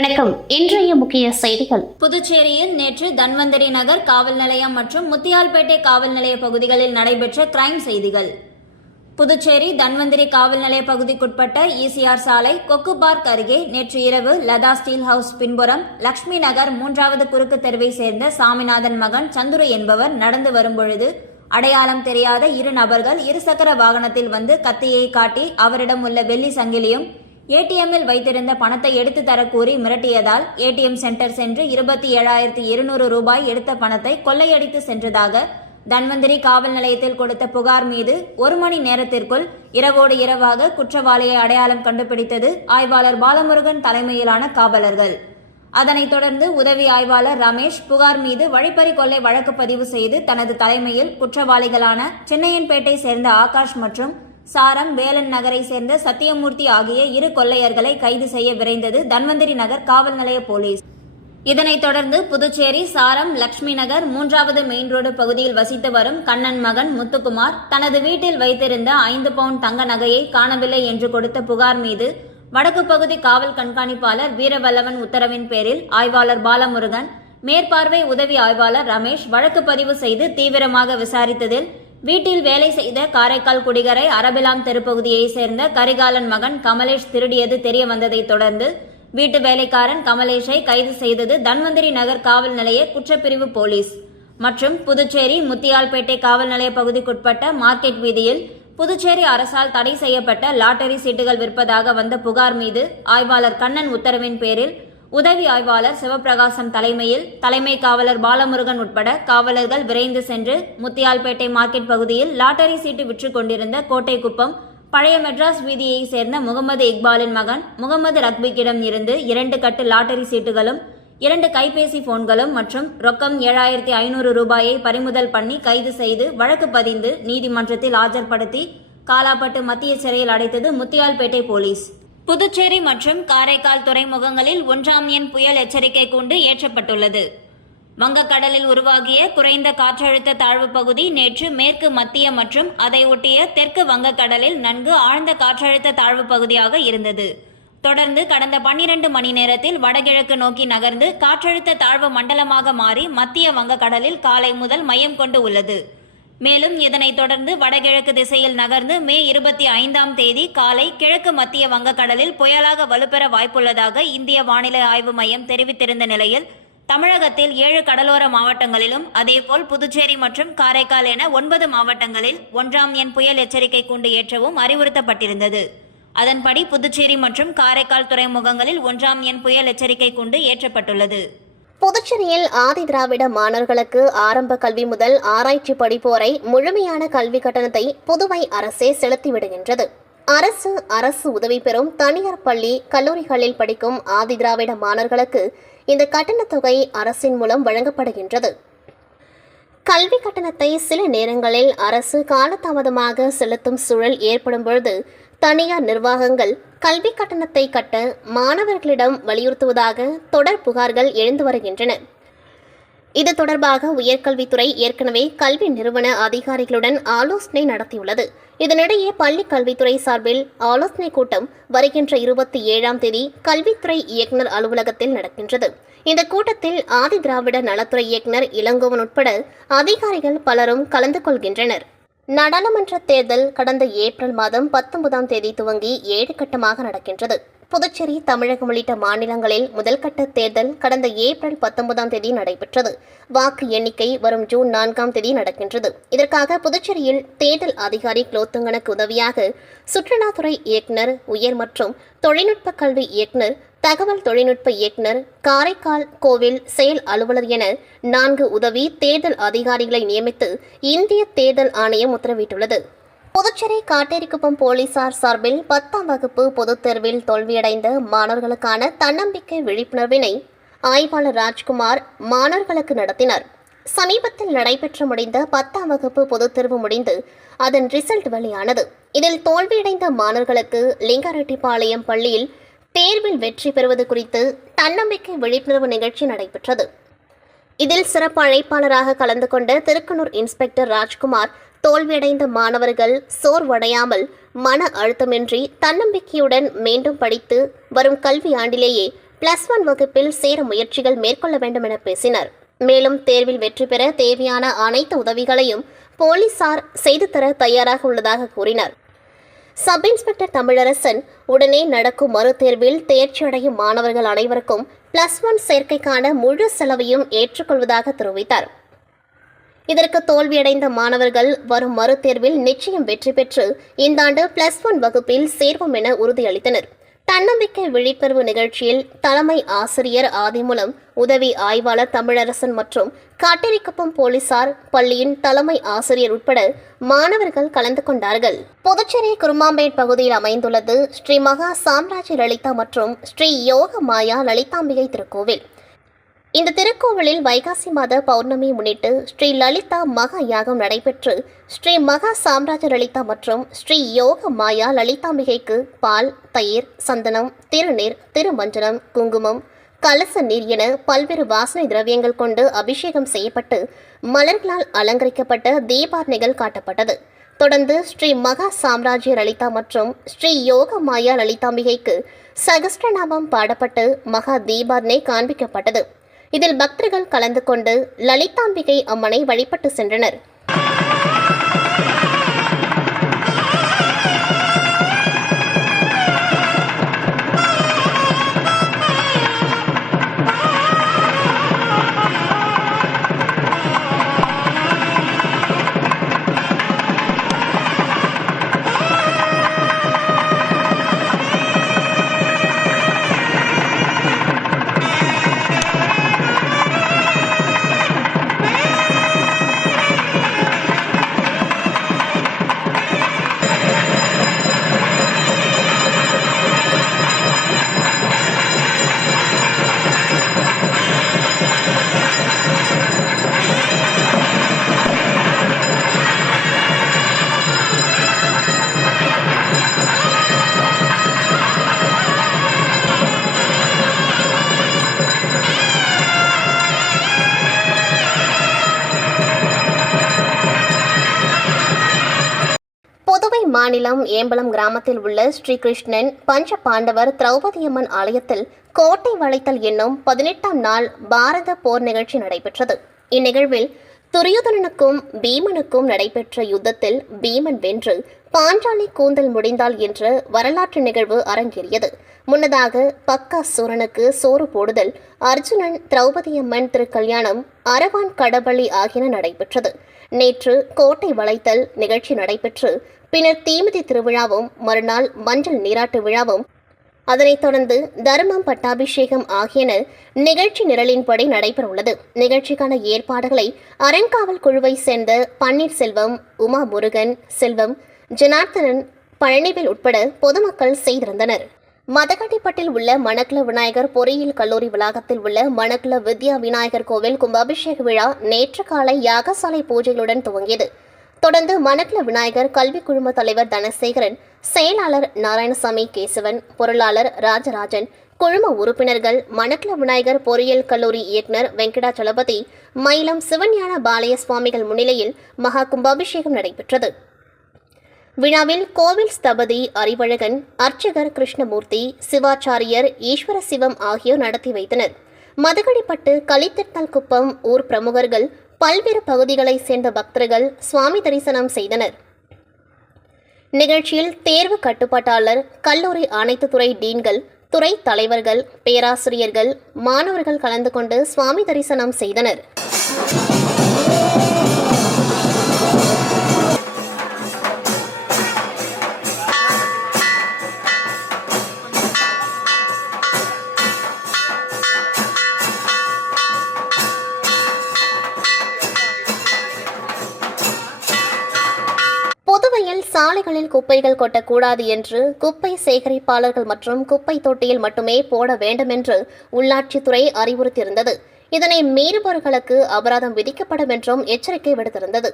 வணக்கம். இன்றைய முக்கிய செய்திகள். புதுச்சேரியில் நேற்று தன்வந்தரி நகர் காவல் நிலையம் மற்றும் முத்தியால்பேட்டை காவல் நிலைய பகுதிகளில் நடைபெற்ற கிரைம் செய்திகள். புதுச்சேரி தன்வந்தரி காவல் நிலைய பகுதிக்குட்பட்ட ஈசிஆர் சாலை கொக்கு பார்க் அருகே நேற்று இரவு லதா ஸ்டீல் ஹவுஸ் பின்புறம் லட்சுமி நகர் 3வது குறுக்கு தெருவை சேர்ந்த சாமிநாதன் மகன் சந்துரு என்பவர் நடந்து வரும்பொழுது அடையாளம் தெரியாத இரு நபர்கள் இருசக்கர வாகனத்தில் வந்து கத்தியை காட்டி அவரிடம் உள்ள வெள்ளி சங்கிலியும் ஏடிஎம்மில் வைத்திருந்த பணத்தை எடுத்து தரக்கூறி மிரட்டியதால் ஏடிஎம் சென்டர் சென்று 27,200 ரூபாய் எடுத்த பணத்தை கொள்ளையடித்து சென்றதாக தன்வந்தரி காவல் நிலையத்தில் கொடுத்த புகார் மீது 1 மணி நேரத்திற்குள் இரவோடு இரவாக குற்றவாளியை அடையாளம் கண்டுபிடித்தது ஆய்வாளர் பாலமுருகன் தலைமையிலான காவலர்கள். அதனைத் தொடர்ந்து உதவி ஆய்வாளர் ரமேஷ் புகார் மீது வழிப்பறி கொள்ளை வழக்கு பதிவு செய்து தனது தலைமையில் குற்றவாளிகளான சின்னையன்பேட்டை சேர்ந்த ஆகாஷ் மற்றும் சாரம் வேலன் நகரை சேர்ந்த சத்தியமூர்த்தி ஆகிய இரு கொள்ளையர்களை கைது செய்ய விரைந்தது தன்வந்தரி நகர் காவல் நிலைய போலீஸ். இதனைத் தொடர்ந்து புதுச்சேரி சாரம் லட்சுமி நகர் 3வது மெயின் ரோடு பகுதியில் வசித்து வரும் கண்ணன் மகன் முத்துக்குமார் தனது வீட்டில் வைத்திருந்த 5 பவுண்ட் தங்க நகையை காணவில்லை என்று கொடுத்த புகார் மீது வடக்கு பகுதி காவல் கண்காணிப்பாளர் வீரவல்லவன் உத்தரவின் பேரில் ஆய்வாளர் பாலமுருகன், மேற்பார்வை உதவி ஆய்வாளர் ரமேஷ் வழக்கு பதிவு செய்து தீவிரமாக விசாரித்ததில் வீட்டில் வேலை செய்த காரைக்கால் குடிகரை அரபிலாம் தெருப்பகுதியைச் சேர்ந்த கரிகாலன் மகன் கமலேஷ் திருடியது தெரிய வந்ததை தொடர்ந்து வீட்டு வேலைக்காரன் கமலேஷை கைது செய்தது தன்வந்தரி நகர் காவல் நிலைய குற்றப்பிரிவு போலீஸ். மற்றும் புதுச்சேரி முத்தியால்பேட்டை காவல் நிலைய பகுதிக்குட்பட்ட மார்க்கெட் வீதியில் புதுச்சேரி அரசால் தடை செய்யப்பட்ட லாட்டரி சீட்டுகள் விற்பதாக வந்த புகார் மீது ஆய்வாளர் கண்ணன் உத்தரவின் பேரில் உதவி ஆய்வாளர் சிவபிரகாசம் தலைமையில் தலைமை காவலர் பாலமுருகன் உட்பட காவலர்கள் விரைந்து சென்று முத்தியால்பேட்டை மார்க்கெட் பகுதியில் லாட்டரி சீட்டு விற்றுக் கொண்டிருந்த கோட்டைக்குப்பம் பழைய மெட்ராஸ் வீதியை சேர்ந்த முகமது இக்பாலின் மகன் முகமது ரக்பிக்கிடம் இருந்து 2 கட்டு லாட்டரி சீட்டுகளும் 2 கைபேசி போன்களும் மற்றும் ரொக்கம் 7,500 ரூபாயை பறிமுதல் பண்ணி கைது செய்து வழக்கு பதிந்து நீதிமன்றத்தில் ஆஜர்படுத்தி காலாப்பட்டு மத்திய சிறையில் அடைத்தது முத்தியால்பேட்டை போலீஸ். புதுச்சேரி மற்றும் காரைக்கால் துறைமுகங்களில் 1ஆம் எண் புயல் எச்சரிக்கை கூண்டு ஏற்றப்பட்டுள்ளது. வங்கக்கடலில் உருவாகிய குறைந்த காற்றழுத்த தாழ்வு பகுதி நேற்று மேற்கு மத்திய மற்றும் அதை ஒட்டிய தெற்கு வங்கக்கடலில் நன்கு ஆழ்ந்த காற்றழுத்த தாழ்வு பகுதியாக இருந்தது. தொடர்ந்து கடந்த 12 மணி நேரத்தில் வடகிழக்கு நோக்கி நகர்ந்து காற்றழுத்த தாழ்வு மண்டலமாக மாறி மத்திய வங்கக்கடலில் காலை முதல் மையம் கொண்டு உள்ளது. மேலும் இதனைத் தொடர்ந்து வடகிழக்கு திசையில் நகர்ந்து மே 25ஆம் தேதி காலை கிழக்கு மத்திய வங்கக்கடலில் புயலாக வலுப்பெற வாய்ப்புள்ளதாக இந்திய வானிலை ஆய்வு மையம் தெரிவித்திருந்த நிலையில் தமிழகத்தில் 7 கடலோர மாவட்டங்களிலும் அதேபோல் புதுச்சேரி மற்றும் காரைக்கால் என 9 மாவட்டங்களில் 1ஆம் எண் புயல் எச்சரிக்கை கூண்டு ஏற்றவும் அறிவுறுத்தப்பட்டிருந்தது. அதன்படி புதுச்சேரி மற்றும் காரைக்கால் துறைமுகங்களில் 1ஆம் எண் புயல் எச்சரிக்கை கூண்டு ஏற்றப்பட்டுள்ளது. புதுச்சேரியில் ஆதி திராவிட மாணவர்களுக்கு ஆரம்ப கல்வி முதல் ஆராய்ச்சி படிப்பு வரை முழுமையான கல்வி கட்டணத்தை புதுவை அரசே செலுத்திவிடுகின்றது. அரசு உதவி பெறும் தனியார் பள்ளி கல்லூரிகளில் படிக்கும் ஆதி திராவிட மாணவர்களுக்கு இந்த கட்டணத் தொகை அரசின் மூலம் வழங்கப்படுகின்றது. கல்வி கட்டணத்தை சில நேரங்களில் அரசு காலதாமதமாக செலுத்தும் சூழல் ஏற்படும் பொழுது தனியார் நிர்வாகங்கள் கல்வி கட்டணத்தை கட்ட மாணவர்களிடம் வலியுறுத்துவதாக தொடர் புகார்கள் எழுந்து வருகின்றன. இது தொடர்பாக உயர்கல்வித்துறை ஏற்கனவே கல்வி நிறுவன அதிகாரிகளுடன் ஆலோசனை நடத்தியுள்ளது. இதனிடையே பள்ளி கல்வித்துறை சார்பில் ஆலோசனை கூட்டம் வருகின்ற 27ஆம் தேதி கல்வித்துறை இயக்குநர் அலுவலகத்தில் நடக்கின்றது. இந்த கூட்டத்தில் ஆதி திராவிட நலத்துறை இயக்குநர் இளங்கோவன் உட்பட அதிகாரிகள் பலரும் கலந்து கொள்கின்றனர். நாடாளுமன்ற தேர்தல் கடந்த ஏப்ரல் மாதம் 19ஆம் தேதி துவங்கி 7 கட்டமாக நடக்கின்றது. புதுச்சேரி, தமிழகம் உள்ளிட்ட மாநிலங்களில் முதல் கட்ட தேர்தல் கடந்த ஏப்ரல் 19ஆம் தேதி நடைபெற்றது. வாக்கு எண்ணிக்கை வரும் ஜூன் 4ஆம் தேதி நடக்கின்றது. இதற்காக புதுச்சேரியில் தேர்தல் அதிகாரி குலோத்துங்கனுக்கு உதவியாக சுற்றுலாத்துறை இயக்குநர், உயர் மற்றும் தொழில்நுட்ப கல்வி இயக்குநர், தகவல் தொழில்நுட்ப இயக்குநர், காரைக்கால் கோவில் செயல் அலுவலர் என 4 உதவி தேர்தல் அதிகாரிகளை நியமித்து இந்திய தேர்தல் ஆணையம் உத்தரவிட்டுள்ளது. புதுச்சேரி காட்டேரிக்குப்பம் போலீசார் சார்பில் 10ஆம் வகுப்பு பொதுத் தேர்வில் தோல்வியடைந்த மாணவர்களுக்கான தன்னம்பிக்கை விழிப்புணர்வினை ஆய்வாளர் ராஜ்குமார் மாணவர்களுக்கு நடத்தினார். சமீபத்தில் நடைபெற்று முடிந்த 10ஆம் வகுப்பு பொதுத் தேர்வு முடிந்து அதன் ரிசல்ட் வெளியானது. இதில் தோல்வியடைந்த மாணவர்களுக்கு லிங்கரெட்டிப்பாளையம் பள்ளியில் தேர்வில் வெற்றி பெறுவது குறித்து தன்னம்பிக்கை விழிப்புணர்வு நிகழ்ச்சி நடைபெற்றது. இதில் சிறப்பு அழைப்பாளராக கலந்து கொண்ட திருக்கனூர் இன்ஸ்பெக்டர் ராஜ்குமார் தோல்வியடைந்த மாணவர்கள் சோர்வடையாமல் மன அழுத்தமின்றி தன்னம்பிக்கையுடன் மீண்டும் படித்து வரும் கல்வி ஆண்டிலேயே +1 வகுப்பில் சேர முயற்சிகள் மேற்கொள்ள வேண்டும் என பேசினர். மேலும் தேர்வில் வெற்றி பெற தேவையான அனைத்து உதவிகளையும் போலீசார் செய்து தர தயாராக உள்ளதாக கூறினார். சப் இன்ஸ்பெக்டர் தமிழரசன் உடனே நடக்கும் மறுதேர்வில் தேர்ச்சியடையும் மாணவர்கள் அனைவருக்கும் +1 சேர்க்கைக்கான முழு செலவையும் ஏற்றுக்கொள்வதாக தெரிவித்தார். இதற்கு தோல்வியடைந்த மாணவர்கள் வரும் மறுதேர்வில் நிச்சயம் வெற்றி பெற்று இந்த ஆண்டு +1 வகுப்பில் சேர்வோம் என உறுதியளித்தனர். தன்னம்பிக்கை விழிப்புணர்வு நிகழ்ச்சியில் தலைமை ஆசிரியர் ஆதிமூலம், உதவி ஆய்வாளர் தமிழரசன் மற்றும் காட்டேரிக்குப்பம் போலீசார், பள்ளியின் தலைமை ஆசிரியர் உட்பட மாணவர்கள் கலந்து கொண்டார்கள். புதுச்சேரி குருமாம்பேட் பகுதியில் அமைந்துள்ளது ஸ்ரீ மகா சாம்ராஜ்ய லலிதா மற்றும் ஸ்ரீ யோக மாயா லலிதாம்பிகை திருக்கோவில். இந்த திருக்கோவிலில் வைகாசி மாத பௌர்ணமி முன்னிட்டு ஸ்ரீ லலிதா மகா யாகம் நடைபெற்று ஸ்ரீ மகா சாம்ராஜ்ய லலிதா மற்றும் ஸ்ரீ யோக மாயா லலிதாம்பிகைக்கு பால், தயிர், சந்தனம், திருநீர், திருமஞ்சனம், குங்குமம், கலச நீர் என பல்வேறு வாசனை திரவியங்கள் கொண்டு அபிஷேகம் செய்யப்பட்டு மலர்களால் அலங்கரிக்கப்பட்ட தீபாரணைகள் காட்டப்பட்டது. தொடர்ந்து ஸ்ரீ மகா சாம்ராஜ்ய லலிதா மற்றும் ஸ்ரீ யோக மாயா லலிதாம்பிகைக்கு சகஸ்ரநாமம் பாடப்பட்டு மகா தீபாரணை காண்பிக்கப்பட்டது. இதில் பக்தர்கள் கலந்து கொண்டு லலிதாம்பிகை அம்மனை வழிபட்டு சென்றனர். மாநிலம் ஏம்பலம் கிராமத்தில் உள்ள ஸ்ரீகிருஷ்ணன் பஞ்ச பாண்டவர் திரௌபதியம்மன் ஆலயத்தில் கோட்டை வளைத்தல் என்னும் 18ஆம் நாள் பாரத போர் நிகழ்ச்சி நடைபெற்றது. இந்நிகழ்வில் துரியோதனனுக்கும் பீமனுக்கும் நடைபெற்ற யுத்தத்தில் பீமன் வென்று பாஞ்சாலி கூந்தல் முடிந்தால் என்ற வரலாற்று நிகழ்வு அரங்கேறியது. முன்னதாக பக்காசூரனுக்கு சோறு போடுதல், அர்ஜுனன் திரௌபதியம்மன் திருக்கல்யாணம், அரவான் கடபள்ளி ஆகியன நடைபெற்றது. நேற்று கோட்டை வளைத்தல் நிகழ்ச்சி நடைபெற்று பின்னர் தீமிதி திருவிழாவும், மறுநாள் மஞ்சள் நீராட்டு விழாவும், அதனைத் தொடர்ந்து தர்மம் பட்டாபிஷேகம் ஆகியன நிகழ்ச்சி நிரலின்படி நடைபெறவுள்ளது. நிகழ்ச்சிக்கான ஏற்பாடுகளை அறங்காவல் குழுவை சேர்ந்த பன்னீர்செல்வம், உமா முருகன், செல்வம், ஜனார்த்தனன், பழனிவேல் உட்பட பொதுமக்கள் செய்திருந்தனர். மதகடிப்பட்டில் உள்ள மணக்குள விநாயகர் பொறியியல் கல்லூரி வளாகத்தில் உள்ள மணக்குள வித்யா விநாயகர் கோவில் கும்பாபிஷேக விழா நேற்று காலை யாகசாலை பூஜைகளுடன் துவங்கியது. தொடர்ந்து மணக்குள விநாயகர் கல்வி குழும தலைவர் தனசேகரன், செயலாளர் நாராயணசாமி கேசவன், பொருளாளர் ராஜராஜன், குழும உறுப்பினர்கள், மணக்குள விநாயகர் பொறியியல் கல்லூரி இயக்குநர் வெங்கடாச்சலபதி, மயிலம் சிவஞான பாலய சுவாமிகள் முன்னிலையில் மகா கும்பாபிஷேகம் நடைபெற்றது. விழாவில் கோவில் ஸ்தபதி அறிவழகன், அர்ச்சகர் கிருஷ்ணமூர்த்தி, சிவாச்சாரியர் ஈஸ்வர சிவம் ஆகியோர் நடத்தி வைத்தனர். மதகடிப்பட்டு, களித்திருத்தல் குப்பம் ஊர் பிரமுகர்கள், பல்வேறு பகுதிகளைச் சேர்ந்த பக்தர்கள் சுவாமி தரிசனம் செய்தனர். நிகழ்ச்சியில் தேர்வு கட்டுப்பாட்டாளர், கல்லூரி அனைத்து துறை டீன்கள், துறை தலைவர்கள், பேராசிரியர்கள், மாணவர்கள் கலந்து கொண்டு சுவாமி தரிசனம் செய்தனர். சாலைகளில் குப்பைகள் கொட்டக்கூடாது என்று குப்பை சேகரிப்பாளர்கள் மற்றும் குப்பை தொட்டியில் மட்டுமே போட வேண்டும் என்று உள்ளாட்சித்துறை அறிவுறுத்தியிருந்தது. இதனை மீறுபவர்களுக்கு அபராதம் விதிக்கப்படும் என்றும் எச்சரிக்கை விடுத்திருந்தது.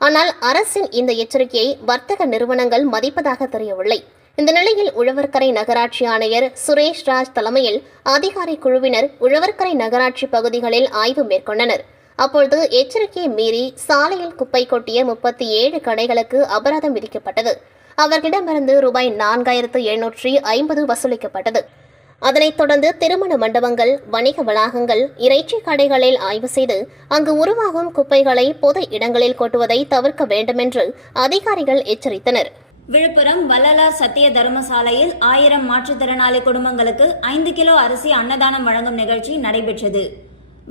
ஆனால் அரசின் இந்த எச்சரிக்கையை வர்த்தக நிறுவனங்கள் மதிப்பதாக தெரியவில்லை. இந்த நிலையில் உழவர்கரை நகராட்சி ஆணையர் சுரேஷ் ராஜ் தலைமையில் அதிகாரி குழுவினர் உழவர்கரை நகராட்சி பகுதிகளில் ஆய்வு மேற்கொண்டனர். அப்பொழுது எச்சரிக்கையை மீறி சாலையில் குப்பை கொட்டிய 37 கடைகளுக்கு அபராதம் விதிக்கப்பட்டது. அவர்களிடமிருந்து ரூபாய் 4750 வசூலிக்கப்பட்டது. அதனைத் தொடர்ந்து திருமண மண்டபங்கள், வணிக வளாகங்கள், இறைச்சி கடைகளில் ஆய்வு செய்து அங்கு உருவாகும் குப்பைகளை பொது இடங்களில் கொட்டுவதை தவிர்க்க வேண்டுமென்று அதிகாரிகள் எச்சரித்தனர். விழுப்புரம் வள்ளலார் சத்திய தர்மசாலையில் 1000 மாற்றுத்திறனாளி குடும்பங்களுக்கு 5 கிலோ அரிசி அன்னதானம் வழங்கும் நிகழ்ச்சி நடைபெற்றது.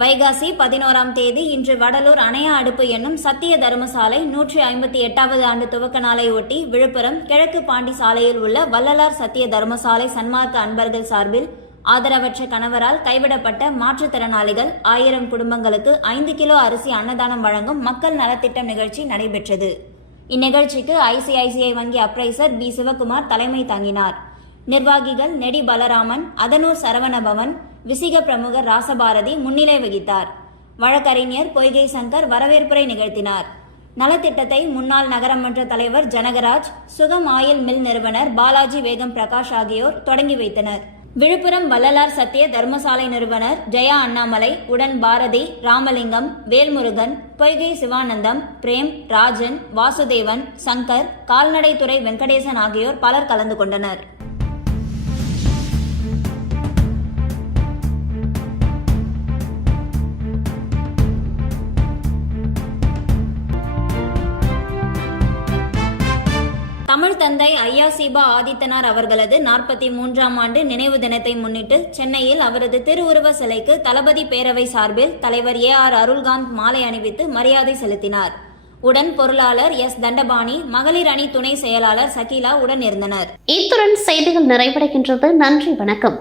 வைகாசி 11ஆம் தேதி இன்று வடலூர் அணையா அடுப்பு என்னும் சத்திய தர்மசாலை 158வது ஆண்டு துவக்க நாளை ஒட்டி விழுப்புரம் கிழக்கு பாண்டி சாலையில் உள்ள வள்ளலார் சத்திய தர்மசாலை சன்மார்க்க அன்பர்கள் சார்பில் ஆதரவற்ற கணவரால் கைவிடப்பட்ட மாற்றுத்திறனாளிகள் 1000 குடும்பங்களுக்கு 5 கிலோ அரிசி அன்னதானம் வழங்கும் மக்கள் நலத்திட்டம் நிகழ்ச்சி நடைபெற்றது. இந்நிகழ்ச்சிக்கு ஐசிஐசிஐ வங்கி அப்ரைசர் பி. சிவகுமார் தலைமை தாங்கினார். நிர்வாகிகள் நெடி பலராமன், அதனூர் சரவணபவன், விசிக பிரமுகர் ராசபாரதி முன்னிலை வகித்தார். வழக்கறிஞர் பொய்கை சங்கர் வரவேற்புரை நிகழ்த்தினார். நலத்திட்டத்தை முன்னாள் நகரமன்ற தலைவர் ஜனகராஜ், சுகம் ஆயில் மில் நிறுவனர் பாலாஜி வேகம் பிரகாஷ் ஆகியோர் தொடங்கி வைத்தனர். விழுப்புரம் வள்ளலார் சத்திய தர்மசாலை நிறுவனர் ஜெயா அண்ணாமலை உடன் பாரதி, ராமலிங்கம், வேல்முருகன், பொய்கை சிவானந்தம், பிரேம், ராஜன், வாசுதேவன், சங்கர், கால்நடைத்துறை வெங்கடேசன் ஆகியோர் பலர் கலந்து கொண்டனர். தமிழ் தந்தை ஐயா சீபா ஆதித்தனார் அவர்களது 43ஆம் ஆண்டு நினைவு தினத்தை முன்னிட்டு சென்னையில் அவரது திருவுருவ சிலைக்கு தளபதி பேரவை சார்பில் தலைவர் AR அருள்காந்த் மாலை அணிவித்து மரியாதை செலுத்தினார். உடன் பொருளாளர் S. தண்டபாணி, மகளிர் அணி துணை செயலாளர் சகிலா உடன் இருந்தனர். இத்துடன் செய்திகள் நிறைவடைகின்றது. நன்றி, வணக்கம்.